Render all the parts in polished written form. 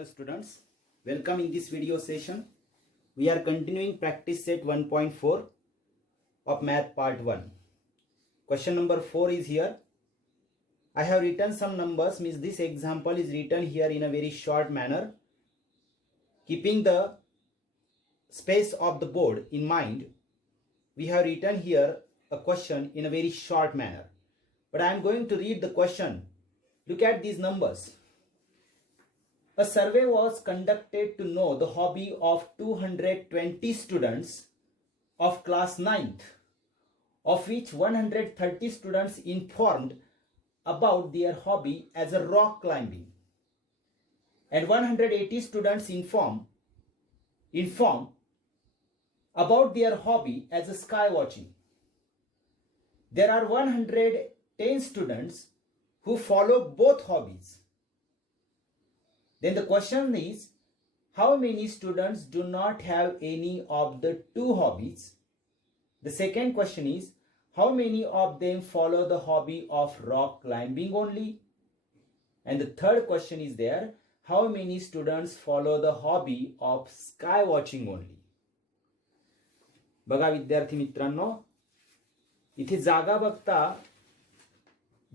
Hello students, welcome in this video session. We are continuing practice set 1.4 of math part 1. Question number 4 is here. I have written some numbers, means this example is written here in a very short manner. Keeping the space of the board in mind, we have written here a question in a very short manner. But I am going to read the question. Look at these numbers. A survey was conducted to know the hobby of 220 students of class 9th, of which 130 students informed about their hobby as a rock climbing, and 180 students inform about their hobby as a sky watching. There are 110 students who follow both hobbies. Then the question is, how many students do not have any of the two hobbies? The second question is, how many of them follow the hobby of rock climbing only? And the third question is there, how many students follow the hobby of sky watching only? बघा विद्यार्थी मित्रांनो, इथे जागा बघता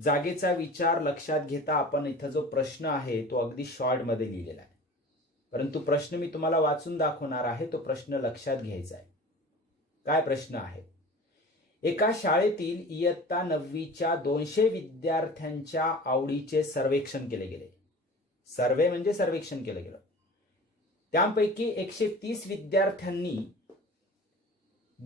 जागेचा विचार लक्षात घेता आपण इथं जो प्रश्न आहे तो अगदी शॉर्ट मध्ये लिहिलेला आहे. परंतु प्रश्न मी तुम्हाला वाचून दाखवणार आहे, तो प्रश्न लक्षात घ्यायचा आहे. काय प्रश्न आहे? एका शाळेतील इयत्ता 9वीच्या 200 विद्यार्थ्यांच्या आवडीचे सर्वेक्षण केले गेले. सर्वे म्हणजे सर्वेक्षण केले गेले. त्यापैकी 130 विद्यार्थ्यांनी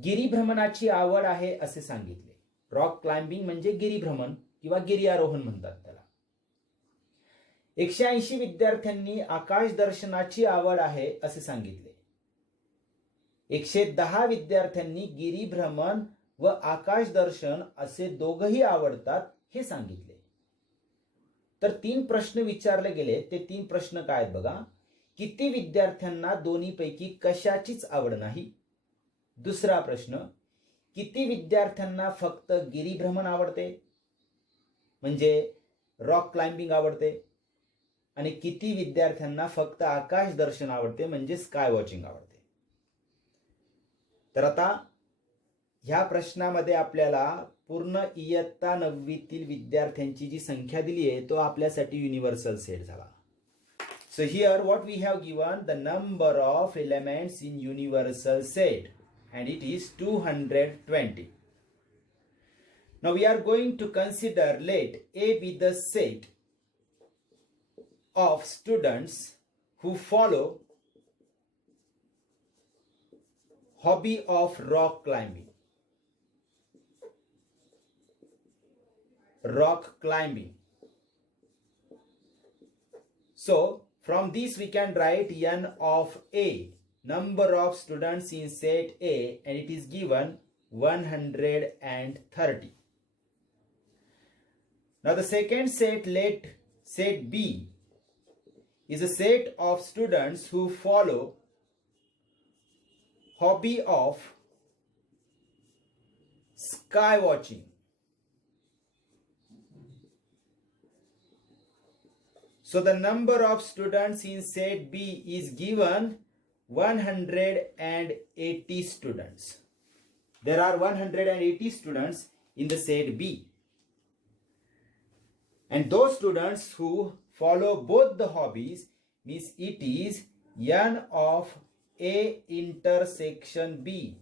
गिरिभ्रमणाची आवड आहे असे सांगितले. रॉक क्लाइम्बिंग म्हणजे गिरिभ्रमण किंवा गिर्यारोहण म्हणतात त्याला. 180 विद्यार्थ्यांनी आकाश दर्शनाची आवड आहे असे सांगितले. 110 विद्यार्थ्यांनी गिरिभ्रमण व आकाश दर्शन असे दोघंही आवडतात हे सांगितले. तर 3 प्रश्न विचारले गेले. ते 3 प्रश्न काय आहेत बघा. किती विद्यार्थ्यांना दोन्हीपैकी कशाचीच आवड नाही? दुसरा प्रश्न, किती विद्यार्थ्यांना फक्त गिरिभ्रमण आवडते म्हणजे रॉक क्लाइम्बिंग आवडते, आणि किती विद्यार्थ्यांना फक्त आकाश दर्शन आवडते म्हणजे स्काय वॉचिंग आवडते? तर आता ह्या प्रश्नामध्ये आपल्याला पूर्ण इयत्ता 9वीतील विद्यार्थ्यांची जी संख्या दिली आहे तो आपल्यासाठी युनिव्हर्सल सेट झाला. So here what we have given the number of elements in universal set and it is 220. Now we are going to consider, let A be the set of students who follow hobby of rock climbing. Rock climbing. So from this we can write n of A, number of students in set A, and it is given 130. Now the second set, let set B is a set of students who follow hobby of sky watching. So the number of students in set B is given 180 students. There are 180 students in the set B. And those students who follow both the hobbies means it is n of A intersection B.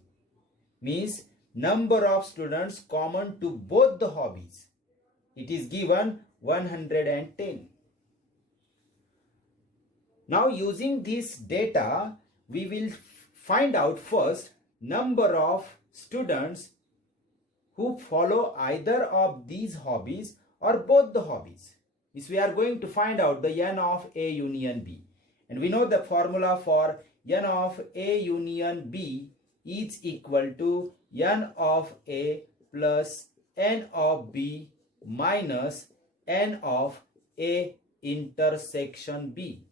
Means number of students common to both the hobbies. It is given 110. Now using this data, we will find out first number of students who follow either of these hobbies or both the hobbies. Is we are going to find out the n of A union B. And we know the formula for n of A union B is equal to n of A plus n of B minus n of A intersection B.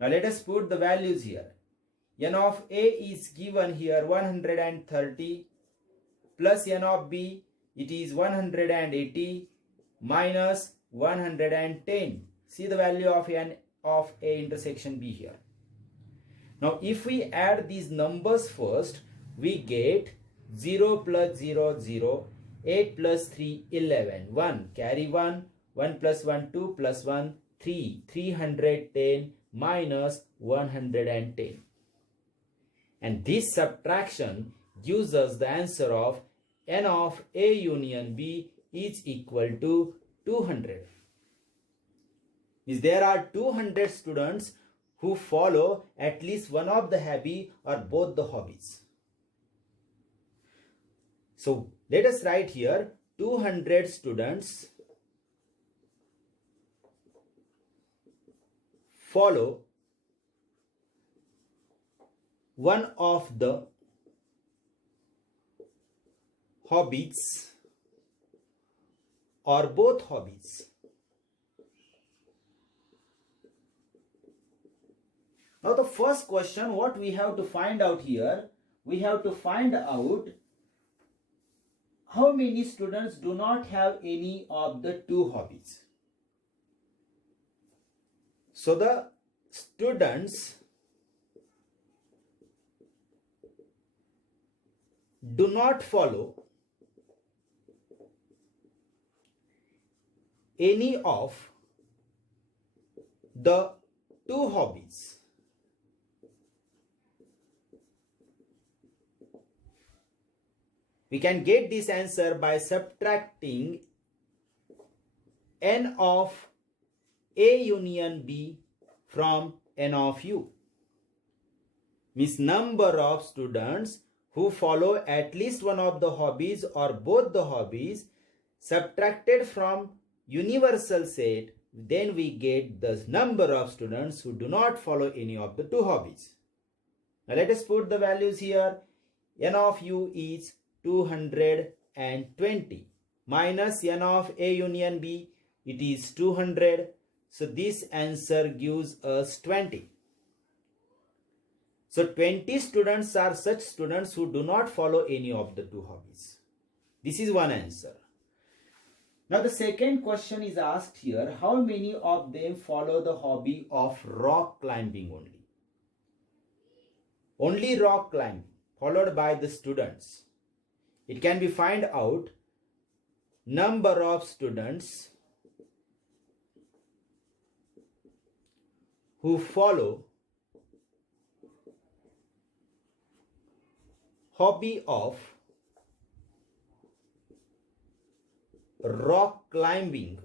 Now let us put the values here. N of A is given here 130 plus n of B, it is 180 minus 110. See the value of n of A intersection B here. Now if we add these numbers first, we get 0 plus 0, 0, 8 plus 3, 11, 1, carry 1, 1 plus 1, 2 plus 1, 3, 310 minus 110. And this subtraction gives us the answer of n of A union B is equal to 200. Is there are 200 students who follow at least one of the hobby or both the hobbies. So let us write here 200 students follow one of the hobbies or both hobbies. Now the first question, what we have to find out here, we have to find out how many students do not have any of the two hobbies. So the students do not follow any of the two hobbies. We can get this answer by subtracting n of A union B from n of U. Means number of students who follow at least one of the hobbies or both the hobbies subtracted from universal set, then we get the number of students who do not follow any of the two hobbies. Now let us put the values here. N of U is 220 minus n of A union B, it is 200. So this answer gives us 20. So 20 students are such students who do not follow any of the two hobbies. This is one answer. Now the second question is asked here, how many of them follow the hobby of rock climbing only? Only rock climbing, followed by the students. It can be find out number of students who follow hobby of rock climbing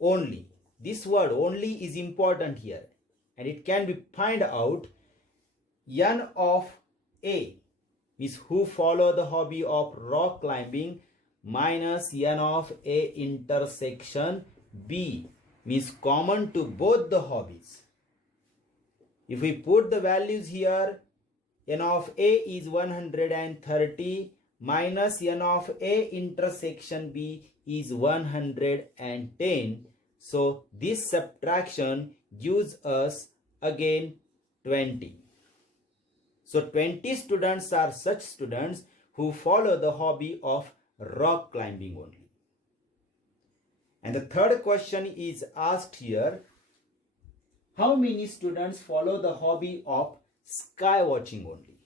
only. This word only is important here, and it can be find out n of A is who follow the hobby of rock climbing minus n of A intersection B means common to both the hobbies. If we put the values here, n of A is 130 minus n of A intersection B is 110. So this subtraction gives us again 20. So 20 students are such students who follow the hobby of rock climbing only. And the third question is asked here, how many students follow the hobby of sky watching only?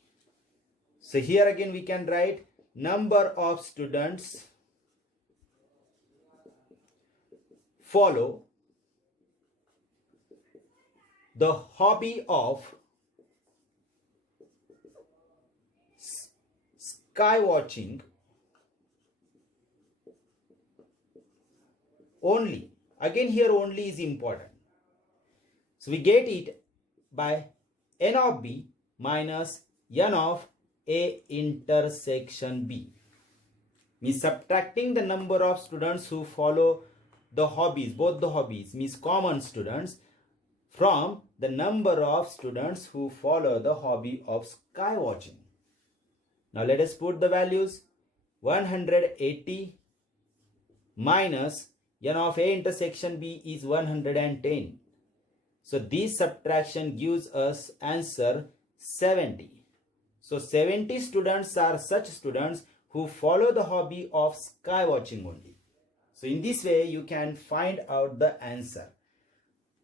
So here again we can write number of students follow the hobby of sky watching only. Again here only is important. So we get it by n of B minus n of A intersection B. Means subtracting the number of students who follow the hobbies, both the hobbies, means common students, from the number of students who follow the hobby of sky watching. Now let us put the values. 180 minus n of A intersection B is 110. So this subtraction gives us answer 70. So 70 students are such students who follow the hobby of sky watching only. So in this way you can find out the answer.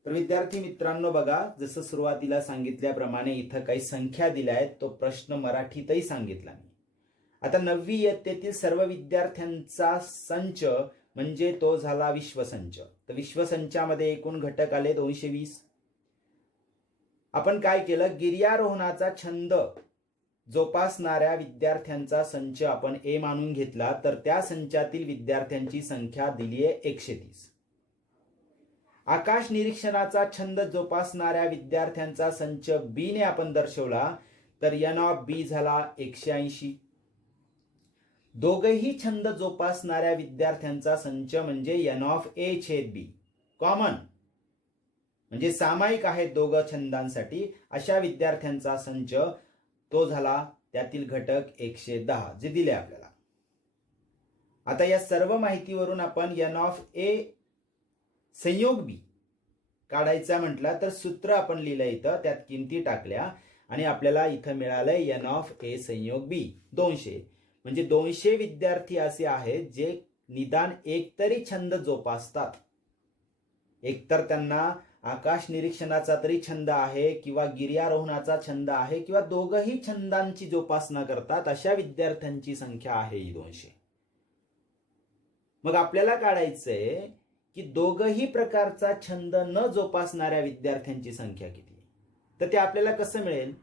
तर विद्यार्थी मित्रांनो बघा, जसं सुरुवातीला सांगितल्याप्रमाणे इथं काही संख्या दिल्या आहेत, तो प्रश्न मराठीतही सांगितला मी. आता 9वी इयत्तेतील सर्व विद्यार्थ्यांचा संच म्हणजे तो झाला विश्वसंच. तर विश्वसंचामध्ये एकूण घटक आले 220. आपण काय केलं, गिर्यारोहणाचा छंद जोपासणाऱ्या विद्यार्थ्यांचा संच आपण ए मानून घेतला, तर त्या संचातील विद्यार्थ्यांची संख्या दिली आहे 130. आकाश निरीक्षणाचा छंद जोपासणाऱ्या विद्यार्थ्यांचा संच बी ने आपण दर्शवला, तर एन ऑफ बी झाला 180. दोघही छंद जोपासणाऱ्या विद्यार्थ्यांचा संच म्हणजे एन ऑफ ए छेद बी. कॉमन म्हणजे सामायिक आहेत दोघं छंदांसाठी, अशा विद्यार्थ्यांचा संच तो झाला त्यातील घटक 110 जे दिले आपल्याला. आता या सर्व माहितीवरून आपण एन ऑफ ए संयोग बी काढायचा म्हटला, तर सूत्र आपण लिहिलं इथं, त्यात किमती टाकल्या आणि आपल्याला इथं मिळालंय एन ऑफ ए संयोग बी 200. म्हणजे 200 विद्यार्थी असे आहेत जे निदान एकतरी छंद जोपासतात. एकतर त्यांना आकाश निरीक्षणाचा तरी छंद आहे किंवा गिर्यारोहणाचा छंद आहे किंवा दोघही छंदांची जोपासना करतात, अशा विद्यार्थ्यांची संख्या आहे ही 200. मग आपल्याला काढायचंय की दोघही प्रकारचा छंद न जोपासणाऱ्या विद्यार्थ्यांची संख्या किती. तर ते आपल्याला कसं मिळेल,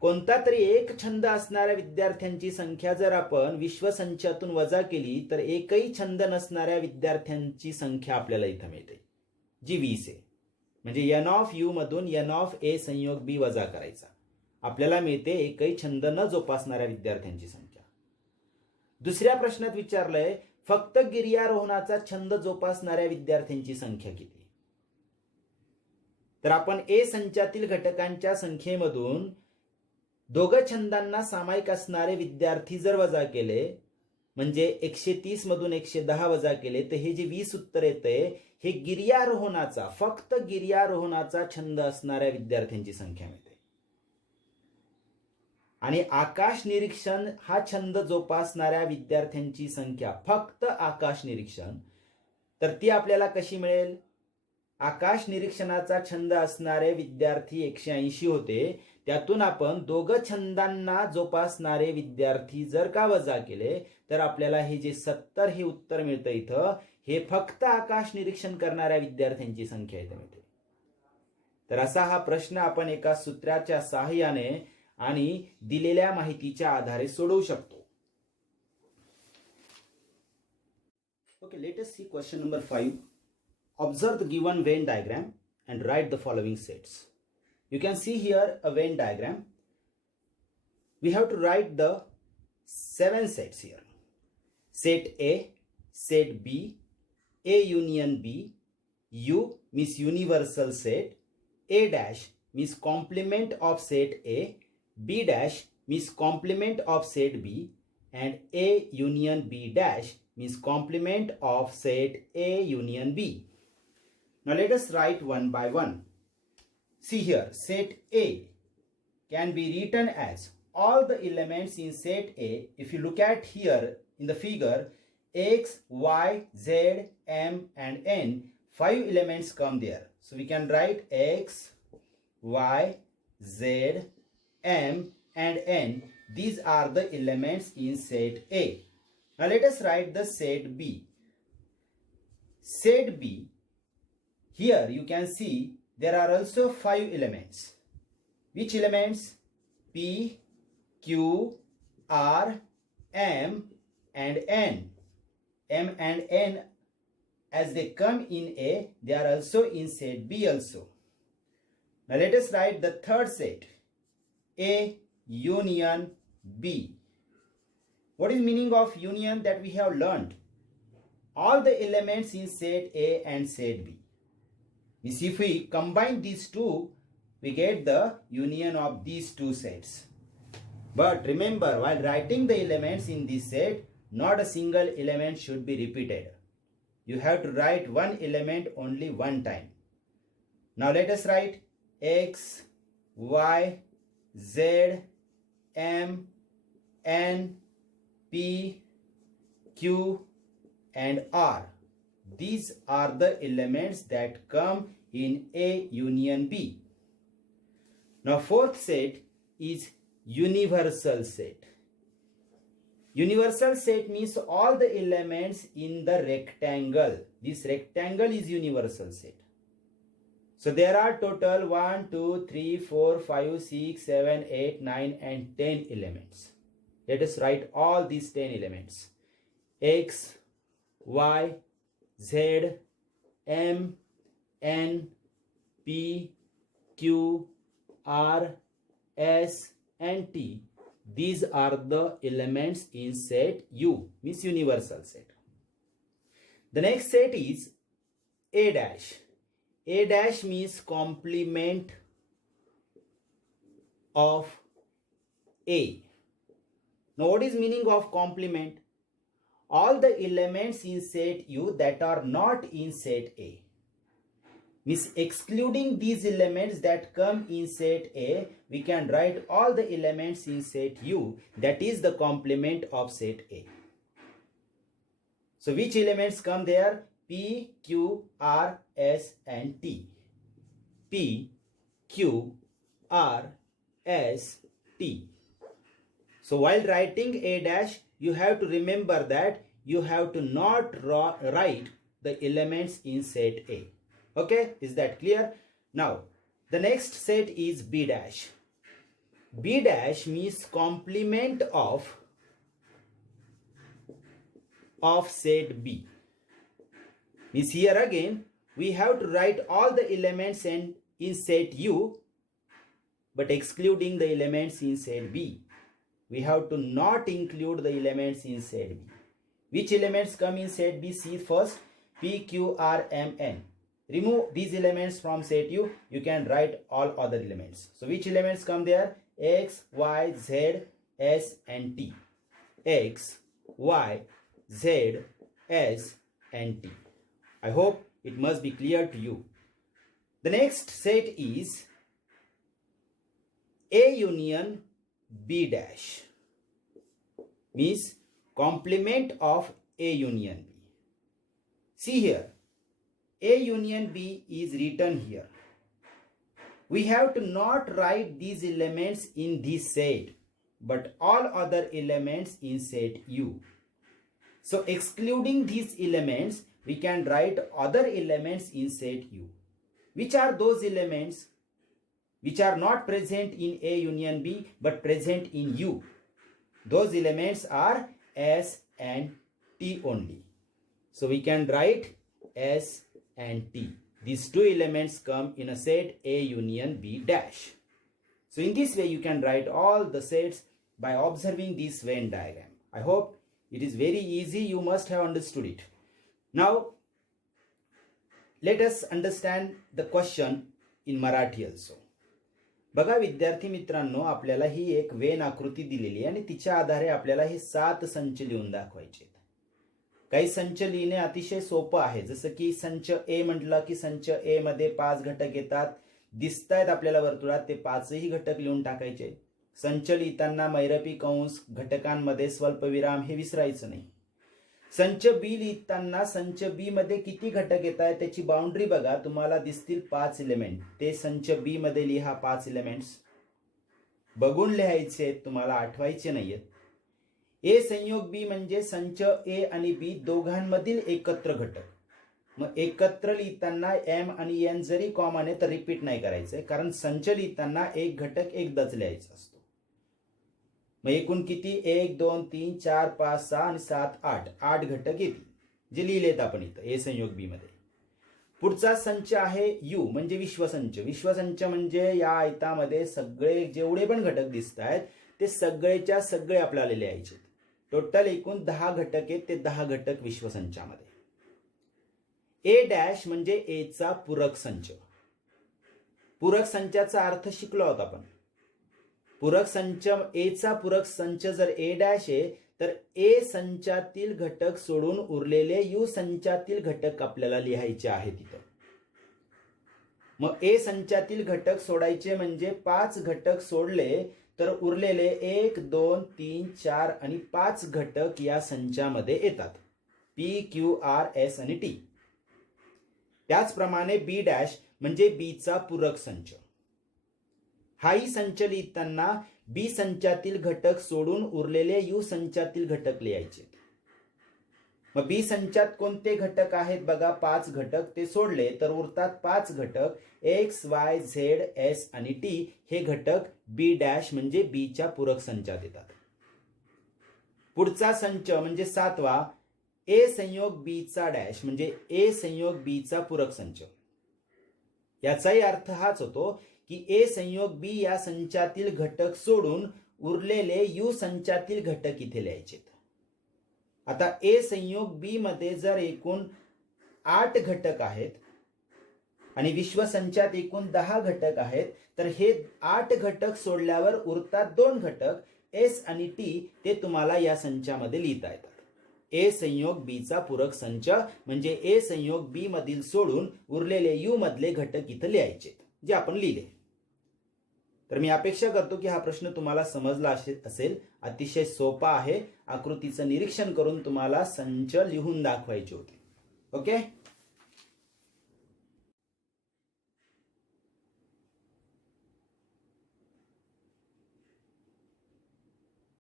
कोणता तरी एक छंद असणाऱ्या विद्यार्थ्यांची संख्या जर आपण विश्वसंचातून वजा केली, तर एकही छंद नसणाऱ्या विद्यार्थ्यांची संख्या आपल्याला इथं मिळते जी 20 आहे. म्हणजे एन ऑफ यू मधून एन ऑफ ए संयोग बी वजा करायचा, आपल्याला मिळते एकही छंद न जोपासणाऱ्या विद्यार्थ्यांची संख्या. दुसऱ्या प्रश्नात विचारलंय फक्त गिर्यारोहणाचा छंद जोपासणाऱ्या विद्यार्थ्यांची संख्या किती. तर आपण ए संचातील घटकांच्या संख्येमधून दोघं छंदांना सामायिक असणारे विद्यार्थी जर वजा केले, म्हणजे 130 मधून 110 वजा केले, तर हे जे 20 उत्तर येते हे गिर्यारोहणाचा, फक्त गिर्यारोहणाचा छंद असणाऱ्या विद्यार्थ्यांची संख्या मिळते. आणि आकाश निरीक्षण हा छंद जोपासणाऱ्या विद्यार्थ्यांची संख्या, फक्त आकाश निरीक्षण, तर ती आपल्याला कशी मिळेल. आकाश निरीक्षणाचा छंद असणारे विद्यार्थी 180 होते, त्यातून आपण दोघं छंदांना जोपासणारे विद्यार्थी जर का वजा केले, तर आपल्याला हे जे 70 हे उत्तर मिळतं इथं, हे फक्त आकाश निरीक्षण करणाऱ्या विद्यार्थ्यांची संख्या इथं मिळते. तर असा हा प्रश्न आपण एका सूत्राच्या सहाय्याने आणि दिलेल्या माहितीच्या आधारे सोडवू शकतो. Okay, let us see question number 5. Observe the given Venn diagram and write the following sets. You can see here a Venn diagram. We have to write the 7 sets here. Set A, set B, A union B, U means universal set, A dash means complement of set A, B dash means complement of set B, and A union B dash means complement of set A union B. Now let us write one by one. See here, set A can be written as all the elements in set A. If you look at here in the figure, X, Y, Z, M and N, 5 elements come there. So we can write X, Y, Z, M and N. These are the elements in set A. Now let us write the set B. Set B, here you can see there are also 5 elements. Which elements? P, Q, R, M and N. M and N, as they come in A, they are also in set B also. Now let us write the third set, A union B. What is meaning of union that we have learned? All the elements in set A and set B. Means if we combine these two, we get the union of these two sets. But remember, while writing the elements in this set, not a single element should be repeated. You have to write one element only one time. Now let us write X, Y, Z, M, N, P, Q and R. These are the elements that come in A union B. Now fourth set is universal set. Universal set means all the elements in the rectangle. This rectangle is universal set. So there are total 1, 2, 3, 4, 5, 6, 7, 8, 9 and 10 elements. Let us write all these 10 elements. X, Y, Z, M, N, P, Q, R, S and T. These are the elements in set U, means universal set. The next set is A dash. A dash means complement of A. Now what is meaning of complement? All the elements in set U that are not in set A. Means excluding these elements that come in set A, we can write all the elements in set U that is the complement of set A. So which elements come there? P, Q, R, S and T. P, Q, R, S, T. So while writing A dash, you have to remember that you have to not write the elements in set A. Okay, is that clear? Now, the next set is B dash. B dash means complement of set B. Means here again, we have to write all the elements in set U, but excluding the elements in set B. We have to not include the elements in set B. Which elements come in set B? See first, P, Q, R, M, N. Remove these elements from set U, you can write all other elements. So which elements come there? X, Y, Z, S and T. X, Y, Z, S and T. I hope it must be clear to you. The next set is A union B dash. Means complement of A union B. See here, A union B is written here. We have to not write these elements in this set, but all other elements in set U. So excluding these elements, we can write other elements in set U. Which are those elements which are not present in A union B but present in U? Those elements are S and T only. So we can write S and T. These two elements come in a set A union B dash. So in this way you can write all the sets by observing this Venn diagram. I hope it is very easy. You must have understood it. Now let us understand the question in Marathi also. बघा विद्यार्थी मित्रांनो, आपल्याला ही एक when आकृती दिलेली आहे आणि तिच्या आधारे आपल्याला हे 7 संच लिहून दाखवायचे. काही संच लिहिणे अतिशय सोपं आहे. जसं की संच ए म्हटलं की संच ए मध्ये 5 घटक येतात, दिसतायत आपल्याला वर्तुळात, ते 5ही घटक लिहून टाकायचे. संच लिहिताना मैरपी कंस, घटकांमध्ये स्वल्पविराम हे विसरायचं नाही. संच बी लिहिताना संच बी मध्ये किती घटक येत आहेत त्याची बाउंड्री बघा, तुम्हाला दिसतील 5 एलिमेंट. ते संच बी मध्ये लिहा 5 एलिमेंट्स. बघून लिहायचे, तुम्हाला आठवायचे नाहीयेत. ए संयोग बी म्हणजे संच ए आणि बी दोघांमधील एकत्र घटक. मग एकत्र लिहिताना एम आणि एन जरी कॉमन आहे तर रिपीट नाही करायचंय, कारण संच लिहिताना एक घटक एकदाच लिहायचा असतो. मग एकूण किती? 1 2 3 4 5 6 आणि 7 8 8 घटक येतील जे लिहिलेत आपण इथं ए संयोग बी मध्ये. पुढचा संच आहे यू म्हणजे विश्वसंच. विश्वसंच म्हणजे या आयतामध्ये सगळे जेवढे पण घटक दिसत आहेत ते सगळेच्या सगळे आपल्याला लिहायचे. टोटल एकूण 10 घटक आहेत, ते 10 घटक विश्वसंचामध्ये. ए डॅश म्हणजे ए चा पूरक संच. पूरक संचाचा अर्थ शिकलो आहोत आपण. पूरक संच, ए चा पूरक संच जर ए डॅश आहे तर ए संचातील घटक सोडून उरलेले यू संचातील घटक आपल्याला लिहायचे आहेत तिथं. मग ए संचातील घटक सोडायचे म्हणजे 5 घटक सोडले तर उरलेले 1 2 3 4 आणि 5 घटक या संचामध्ये येतात. पी क्यू आर एस आणि टी. त्याचप्रमाणे बी डॅश म्हणजे बीचा पूरक संच. हाही संच लिहिताना बी संचातील घटक सोडून उरलेले यू संचातील घटक लिहायचे. मग बी संचात कोणते घटक आहेत बघा, 5 घटक. ते सोडले तर उरतात 5 घटक. एक्स, वाय, झेड, एस आणि टी हे घटक बी डॅश म्हणजे बीच्या पूरक संचात येतात. पुढचा संच म्हणजे 7वा, ए संयोग बी चा डॅश म्हणजे ए संयोग बी चा पूरक संच. याचाही अर्थ हाच होतो की ए संयोग बी या संचातील घटक सोडून उरलेले यू संचातील घटक इथे लिहायचे. आता ए संयोग बी मध्ये जर एकूण 8 घटक आहेत आणि विश्व संचात एकूण 10 घटक आहेत, तर हे 8 घटक सोडल्यावर उरतात 2 घटक एस आणि टी. ते तुम्हाला या संचामध्ये लिहिता येतात. ए संयोग बी चा पूरक संच म्हणजे ए संयोग बी मधील सोडून उरलेले यू मधले घटक इथं लिहायचे, जे आपण लिहिले. तर मी अपेक्षा करतो की हा प्रश्न तुम्हाला समजला असेल. अतिशय सोपा आहे. आकृतीचं निरीक्षण करून तुम्हाला संच लिहून दाखवायचे होते. ओके.